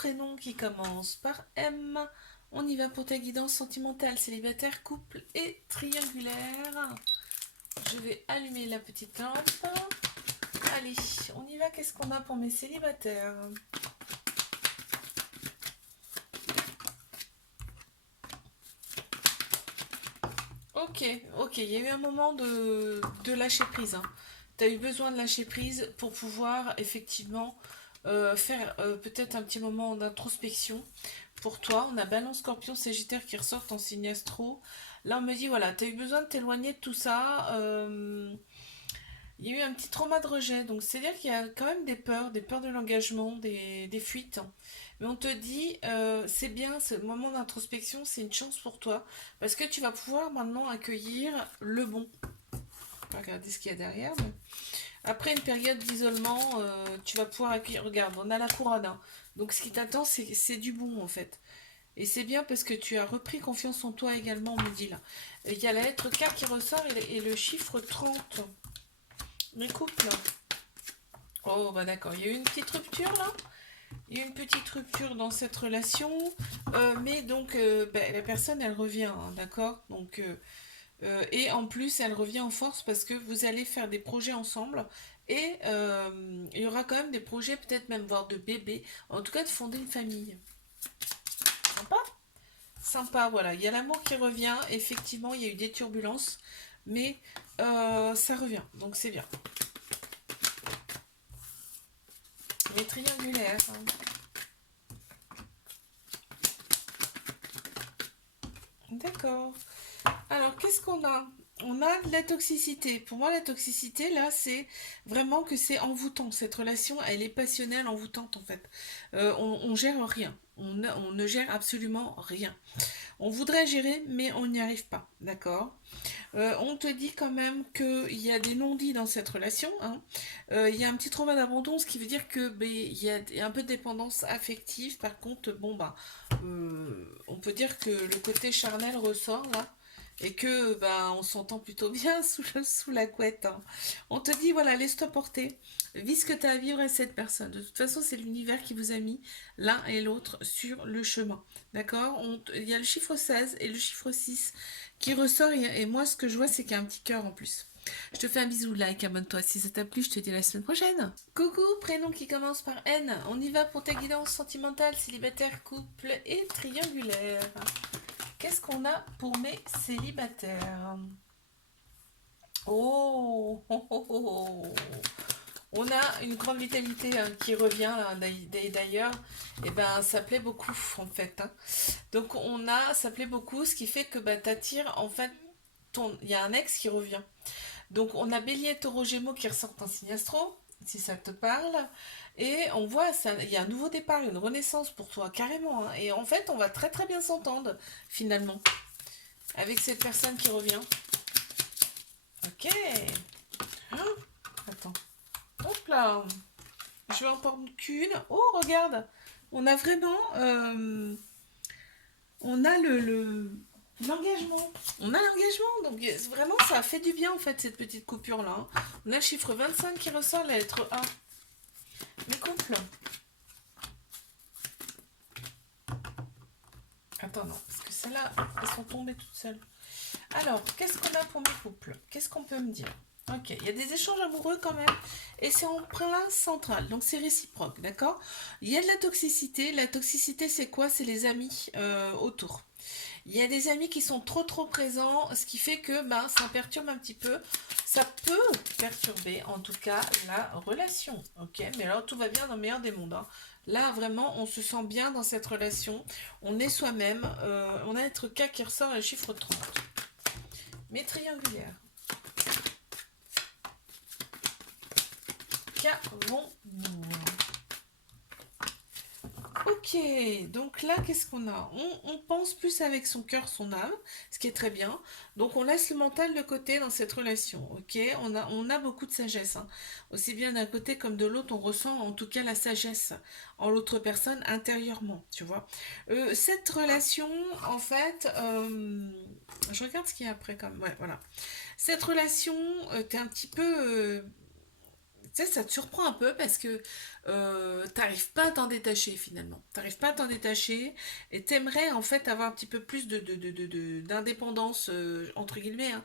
prénom qui commence par M. On y va pour ta guidance sentimentale, célibataire, couple et triangulaire. Je vais allumer la petite lampe. Allez, on y va. Qu'est-ce qu'on a pour mes célibataires? Ok, il y a eu un moment de lâcher prise, hein. Tu as eu besoin de lâcher prise pour pouvoir effectivement faire peut-être un petit moment d'introspection. Pour toi, on a Balance, Scorpion, Sagittaire qui ressortent en signe astro. Là, on me dit, voilà, tu as eu besoin de t'éloigner de tout ça. Il y a eu un petit trauma de rejet. Donc, c'est-à-dire qu'il y a quand même des peurs de l'engagement, des fuites. Mais on te dit, c'est bien, ce moment d'introspection, c'est une chance pour toi. Parce que tu vas pouvoir maintenant accueillir le bon. Regardez ce qu'il y a derrière. Mais après une période d'isolement, tu vas pouvoir accueillir. Regarde, on a la couronne, hein. Donc, ce qui t'attend, c'est du bon, en fait. Et c'est bien parce que tu as repris confiance en toi également, on me dit là. Il y a la lettre K qui ressort et le chiffre 30. Les couples. Oh, bah d'accord. Il y a eu une petite rupture là. Il y a eu une petite rupture dans cette relation. Mais donc, bah, la personne, elle revient, hein, d'accord. Donc, et en plus, elle revient en force parce que vous allez faire des projets ensemble. Et il y aura quand même des projets, peut-être même voir de bébés. En tout cas, de fonder une famille. Sympa? Sympa, voilà. Il y a l'amour qui revient. Effectivement, il y a eu des turbulences. Mais ça revient. Donc, c'est bien. Les triangulaires, hein. D'accord. Alors, qu'est-ce qu'on a? On a de la toxicité. Pour moi, la toxicité, là, c'est vraiment que c'est envoûtant. Cette relation, elle est passionnelle, envoûtante, en fait. On gère rien. On ne gère absolument rien. On voudrait gérer, mais on n'y arrive pas. D'accord? On te dit quand même qu'il y a des non-dits dans cette relation, hein. Il y a un petit trauma d'abandon, ce qui veut dire que ben, il y a un peu de dépendance affective. Par contre, bon bah, on peut dire que le côté charnel ressort là. Et que bah, on s'entend plutôt bien sous la couette, hein. On te dit voilà, laisse-toi porter. Vis ce que tu as à vivre avec cette personne. De toute façon, c'est l'univers qui vous a mis l'un et l'autre sur le chemin. D'accord? Il y a le chiffre 16 et le chiffre 6 qui ressort. Et moi, ce que je vois, c'est qu'il y a un petit cœur en plus. Je te fais un bisou, like, abonne-toi si ça t'a plu, je te dis à la semaine prochaine. Coucou, prénom qui commence par N. On y va pour ta guidance sentimentale, célibataire, couple et triangulaire. Qu'est-ce qu'on a pour mes célibataires? Oh, oh, oh, oh. On a une grande vitalité, hein, qui revient là, d'ailleurs. Et ben, ça plaît beaucoup en fait, hein. Donc ça plaît beaucoup, ce qui fait que bah, t'attires en fait il y a un ex qui revient. Donc on a Bélier, Taureau, Gémeaux qui ressortent en signe astro, si ça te parle. Et on voit, ça, il y a un nouveau départ, une renaissance pour toi, carrément, hein. Et en fait, on va très très bien s'entendre, finalement, avec cette personne qui revient. Ok. Ah, attends. Hop là. Je vais en prendre qu'une. Oh, regarde. On a vraiment... on a l'engagement. On a l'engagement. Donc vraiment, ça a fait du bien, en fait, cette petite coupure-là, hein. On a le chiffre 25 qui ressort, la lettre A. Mes couples. Attends, non, parce que celles-là, elles sont tombées toutes seules. Alors, qu'est-ce qu'on a pour mes couples? Qu'est-ce qu'on peut me dire? Ok, il y a des échanges amoureux quand même, et c'est en plein central, donc c'est réciproque, d'accord? Il y a de la toxicité. La toxicité, c'est quoi? C'est les amis autour. Il y a des amis qui sont trop trop présents, ce qui fait que ben, ça perturbe un petit peu. Ça peut perturber en tout cas la relation, ok? Mais alors tout va bien dans le meilleur des mondes, hein. Là vraiment on se sent bien dans cette relation, on est soi-même, on a notre cas qui ressort le chiffre 30. Mais triangulaire. Qu'avons-nous? Ok, donc là, qu'est-ce qu'on a? On pense plus avec son cœur, son âme, ce qui est très bien. Donc on laisse le mental de côté dans cette relation, ok? On a beaucoup de sagesse, hein. Aussi bien d'un côté comme de l'autre, on ressent en tout cas la sagesse en l'autre personne intérieurement, tu vois. Cette relation, en fait, je regarde ce qu'il y a après comme... Ouais, voilà. Cette relation, t'es un petit peu... sais, ça te surprend un peu parce que t'arrives pas à t'en détacher finalement. T'arrives pas à t'en détacher et t'aimerais en fait avoir un petit peu plus d'indépendance, entre guillemets, hein,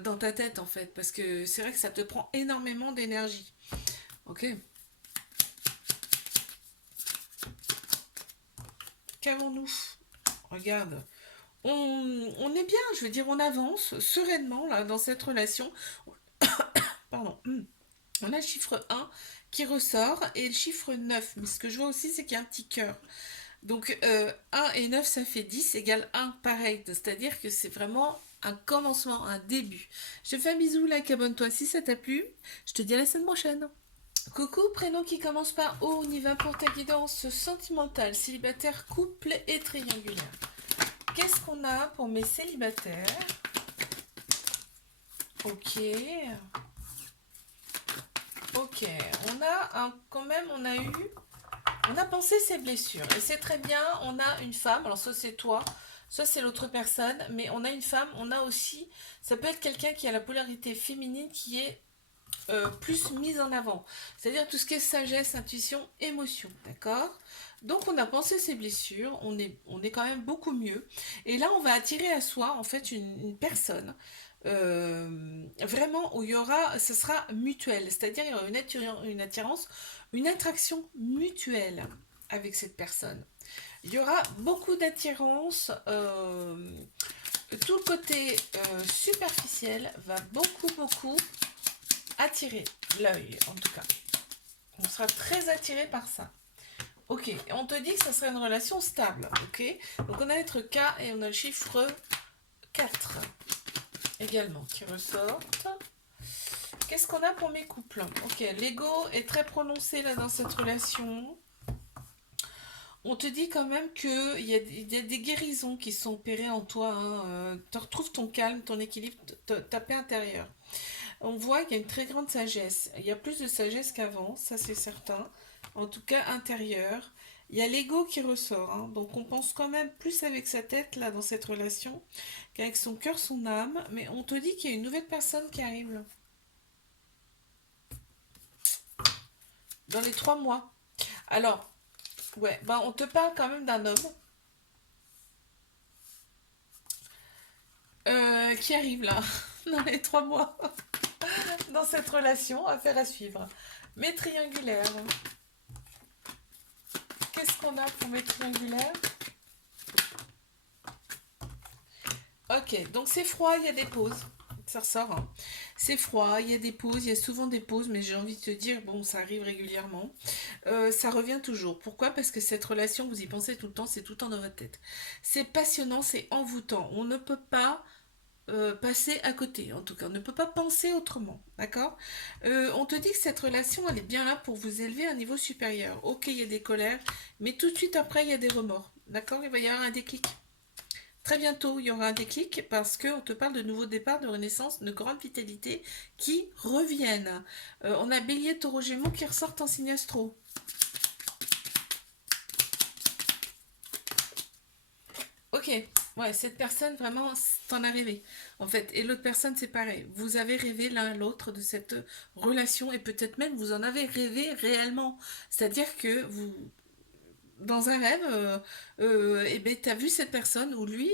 dans ta tête en fait. Parce que c'est vrai que ça te prend énormément d'énergie. Ok. Qu'avons-nous? Regarde. On est bien, je veux dire, on avance sereinement là dans cette relation. Pardon. On a le chiffre 1 qui ressort et le chiffre 9. Mais ce que je vois aussi, c'est qu'il y a un petit cœur. Donc 1 et 9, ça fait 10 égale 1, pareil. C'est-à-dire que c'est vraiment un commencement, un début. Je te fais un bisou, like, abonne-toi si ça t'a plu. Je te dis à la semaine prochaine. Coucou, prénom qui commence par O, on y va pour ta guidance sentimentale, célibataire, couple et triangulaire. Qu'est-ce qu'on a pour mes célibataires? Ok. Ok, quand même, on a pensé ses blessures. Et c'est très bien, on a une femme, alors soit c'est toi, soit c'est l'autre personne, mais on a une femme, on a aussi, ça peut être quelqu'un qui a la polarité féminine qui est plus mise en avant. C'est-à-dire tout ce qui est sagesse, intuition, émotion, d'accord? Donc on a pensé ses blessures, on est quand même beaucoup mieux. Et là on va attirer à soi en fait une personne vraiment où il y aura, ce sera mutuel, c'est-à-dire il y aura une attirance, une attraction mutuelle avec cette personne. Il y aura beaucoup d'attirance, tout le côté superficiel va beaucoup attirer l'œil en tout cas. On sera très attiré par ça. Ok, on te dit que ça serait une relation stable, ok? Donc on a lettre K et on a le chiffre 4 également qui ressortent. Qu'est-ce qu'on a pour mes couples? Ok, l'ego est très prononcé là dans cette relation. On te dit quand même qu'il y a des guérisons qui sont opérées en toi. Hein. Tu retrouves ton calme, ton équilibre, ta paix intérieure. On voit qu'il y a une très grande sagesse. Il y a plus de sagesse qu'avant, ça c'est certain. En tout cas intérieure. Il y a l'ego qui ressort. Hein. Donc on pense quand même plus avec sa tête là dans cette relation qu'avec son cœur, son âme. Mais on te dit qu'il y a une nouvelle personne qui arrive là. Dans les 3 mois. Alors, ouais, ben on te parle quand même d'un homme qui arrive là, dans les 3 mois, dans cette relation, affaire à suivre. Mes triangulaires. Qu'est-ce qu'on a pour mes triangulaires? Ok, donc c'est froid, il y a des pauses. Ça ressort. Hein. C'est froid, il y a des pauses, il y a souvent des pauses, mais j'ai envie de te dire, bon, ça arrive régulièrement. Ça revient toujours. Pourquoi? Parce que cette relation, vous y pensez tout le temps, c'est tout le temps dans votre tête. C'est passionnant, c'est envoûtant. On ne peut pas passer à côté, en tout cas. On ne peut pas penser autrement, d'accord? On te dit que cette relation, elle est bien là pour vous élever à un niveau supérieur. Ok, il y a des colères, mais tout de suite après, il y a des remords, d'accord? Il va y avoir un déclic. Très bientôt, il y aura un déclic parce qu'on te parle de nouveaux départs, de renaissance, de grande vitalité qui reviennent. On a Bélier, Taureau, Gémeaux qui ressortent en signe astro. Ok, ouais, cette personne, vraiment, t'en as rêvé, en fait. Et l'autre personne, c'est pareil. Vous avez rêvé l'un l'autre de cette relation et peut-être même vous en avez rêvé réellement. C'est-à-dire que vous, dans un rêve, et ben, tu as vu cette personne ou lui,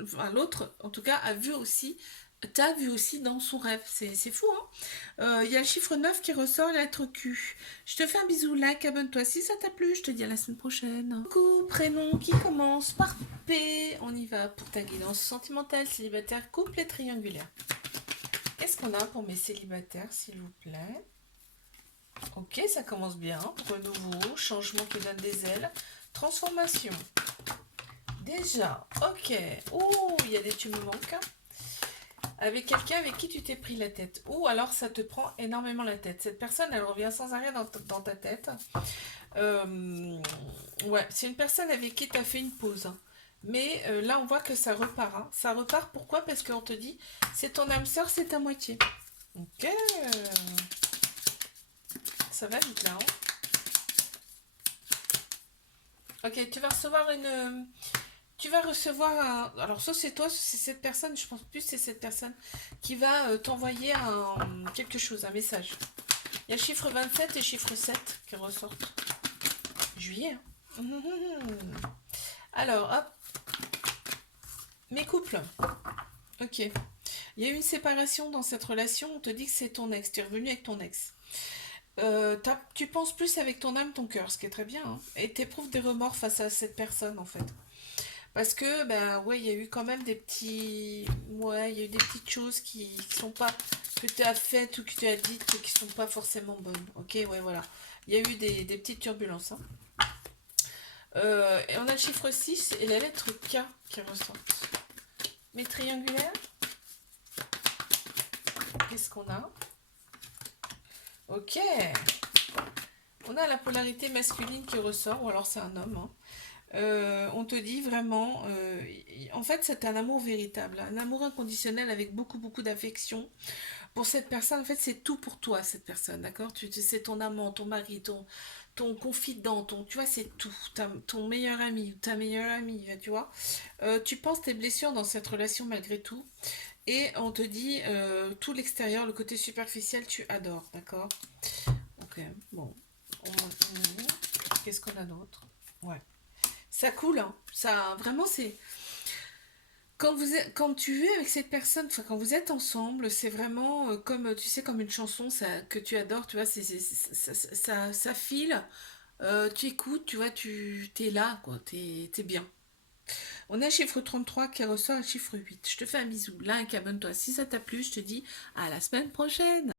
enfin, l'autre en tout cas, a vu aussi, t'as vu aussi dans son rêve. C'est fou, hein. Il y a le chiffre 9 qui ressort, la lettre Q. Je te fais un bisou, like, abonne-toi si ça t'a plu. Je te dis à la semaine prochaine. Coucou, prénom qui commence par P. On y va pour ta guidance sentimentale, célibataire, couple et triangulaire. Qu'est-ce qu'on a pour mes célibataires, s'il vous plaît? Ok, ça commence bien. Renouveau, changement qui donne des ailes. Transformation. Déjà, ok. Oh, il y a des tu me manques. Avec quelqu'un avec qui tu t'es pris la tête. Ou alors ça te prend énormément la tête. Cette personne, elle revient sans arrêt dans ta tête. Ouais, c'est une personne avec qui tu as fait une pause. Hein. Mais là, on voit que ça repart. Hein. Ça repart, pourquoi? Parce qu'on te dit, c'est ton âme sœur, c'est ta moitié. Ok. Ça va vite là. Hein. Ok, tu vas recevoir une. Tu vas recevoir un. Alors, soit c'est toi, soit c'est cette personne. Je pense plus que c'est cette personne qui va t'envoyer quelque chose, un message. Il y a le chiffre 27 et chiffre 7 qui ressortent. Juillet. Hein. Alors, hop. Mes couples. Ok. Il y a eu une séparation dans cette relation. On te dit que c'est ton ex. Tu es revenu avec ton ex. Tu penses plus avec ton âme, ton cœur, ce qui est très bien. Hein. Et tu éprouves des remords face à cette personne, en fait. Parce que, ben, ouais, il y a eu quand même des petits... Ouais, il y a eu des petites choses qui sont pas... que tu as faites ou que tu as dites qui sont pas forcément bonnes. Ok, ouais, voilà. Il y a eu des petites turbulences. Hein. Et on a le chiffre 6 et la lettre K qui ressort. Mes triangulaires. Qu'est-ce qu'on a? Ok. On a la polarité masculine qui ressort, ou alors c'est un homme. Hein. On te dit vraiment, en fait c'est un amour véritable, un amour inconditionnel avec beaucoup beaucoup d'affection pour cette personne. En fait c'est tout pour toi cette personne, d'accord? C'est ton amant, ton mari, ton confident, tu vois c'est tout, ton meilleur ami ou ta meilleure amie, tu vois. Tu penses tes blessures dans cette relation malgré tout et on te dit tout l'extérieur, le côté superficiel tu adores, d'accord? Ok, bon, qu'est-ce qu'on a d'autre? Ouais. Ça coule, hein. Ça, vraiment, c'est... quand tu es avec cette personne, enfin, quand vous êtes ensemble, c'est vraiment comme, tu sais, comme une chanson que tu adores, tu vois, ça file, tu écoutes, tu vois, t'es là, quoi, t'es bien. On a le chiffre 33 qui ressort le chiffre 8. Je te fais un bisou, like, abonne-toi si ça t'a plu, je te dis à la semaine prochaine.